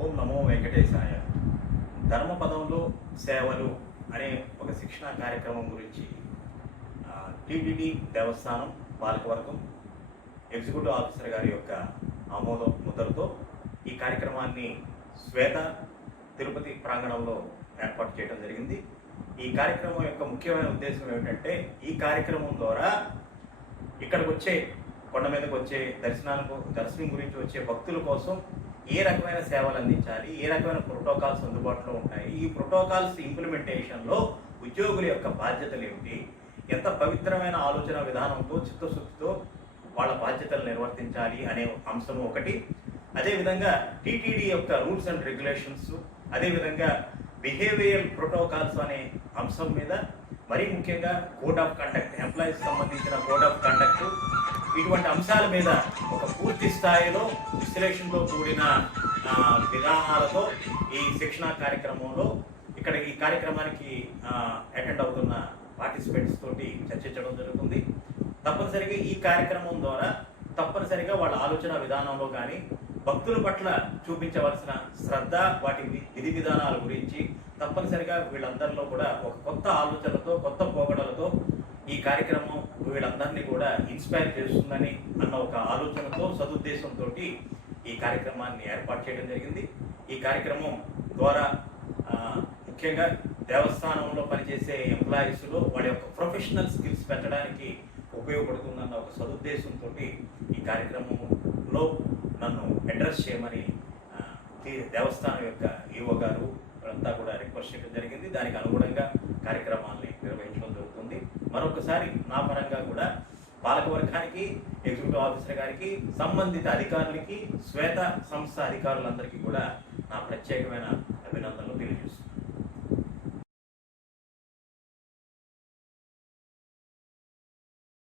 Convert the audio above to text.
ఓం నమో వెంకటేశాయ. ధర్మపదంలో సేవలు అనే ఒక శిక్షణా కార్యక్రమం గురించి టీటీడీ దేవస్థానం పాలకవర్గం ఎగ్జిక్యూటివ్ ఆఫీసర్ గారి యొక్క ఆమోదం ముద్రతో ఈ కార్యక్రమాన్ని శ్వేత తిరుపతి ప్రాంగణంలో ఏర్పాటు చేయడం జరిగింది. ఈ కార్యక్రమం యొక్క ముఖ్యమైన ఉద్దేశం ఏమిటంటే ఈ కార్యక్రమం ద్వారా ఇక్కడికి వచ్చే కొండ మీదకి వచ్చే దర్శనాలకు దర్శనం గురించి వచ్చే భక్తుల కోసం ఏ రకమైన సేవలు అందించాలి? ఏ రకమైన ప్రోటోకాల్స్ అందుబాటులో ఉంటాయి? ఈ ప్రోటోకాల్స్ ఇంప్లిమెంటేషన్లో ఉద్యోగుల యొక్క బాధ్యతలు ఏమిటి? ఎంత పవిత్రమైన ఆలోచన విధానంతో చిత్తశుద్ధితో వాళ్ళ బాధ్యతలు నిర్వర్తించాలి అనే అంశం ఒకటి. అదేవిధంగా టీటీడీ యొక్క రూల్స్ అండ్ రెగ్యులేషన్స్ అదేవిధంగా బిహేవియర్ ప్రోటోకాల్స్ అనే అంశం మీద మరీ ముఖ్యంగా కోడ్ ఆఫ్ కండక్ట్ ఎంప్లాయీస్ సంబంధించిన కోడ్ ఆఫ్ కండక్ట్ ఇటువంటి అంశాల మీద ఒక పూర్తి స్థాయిలో విశ్లేషణతో కూడిన విధానాలతో ఈ శిక్షణా కార్యక్రమంలో ఇక్కడ ఈ కార్యక్రమానికి అటెండ్ అవుతున్న పార్టిసిపెంట్స్ తోటి చర్చించడం జరుగుతుంది. తప్పనిసరిగా ఈ కార్యక్రమం ద్వారా తప్పనిసరిగా వాళ్ళ ఆలోచన విధానంలో కానీ భక్తుల పట్ల చూపించవలసిన శ్రద్ధ వాటి విధి విధానాల గురించి తప్పనిసరిగా వీళ్ళందరిలో కూడా ఒక కొత్త ఆలోచనలతో కొత్త పోగడలతో ఈ కార్యక్రమం వీళ్ళందరినీ కూడా ఇన్స్పైర్ చేస్తుందని అన్న ఒక ఆలోచనతో సదుద్దేశంతో ఈ కార్యక్రమాన్ని ఏర్పాటు చేయడం జరిగింది. ఈ కార్యక్రమం ద్వారా ముఖ్యంగా దేవస్థానంలో పనిచేసే ఎంప్లాయీస్లో వాళ్ళ యొక్క ప్రొఫెషనల్ స్కిల్స్ పెంచడానికి ఉపయోగపడుతుందన్న ఒక సదుద్దేశంతో ఈ కార్యక్రమంలో నన్ను అడ్రస్ చేయమని దేవస్థానం యొక్క ఈవో గారు అంతా కూడా రిక్వెస్ట్ జరిగింది. దానికి అనుగుణంగా కార్యక్రమాల్ని నిర్వహించడం జరుగుతుంది. మరొకసారి నా పరంగా కూడా పాలకవర్గానికి ఎగ్జిక్యూటివ్ ఆఫీసర్ గారికి సంబంధిత అధికారులకి శ్వేత సంస్థ అధికారులందరికీ కూడా నా ప్రత్యేకమైన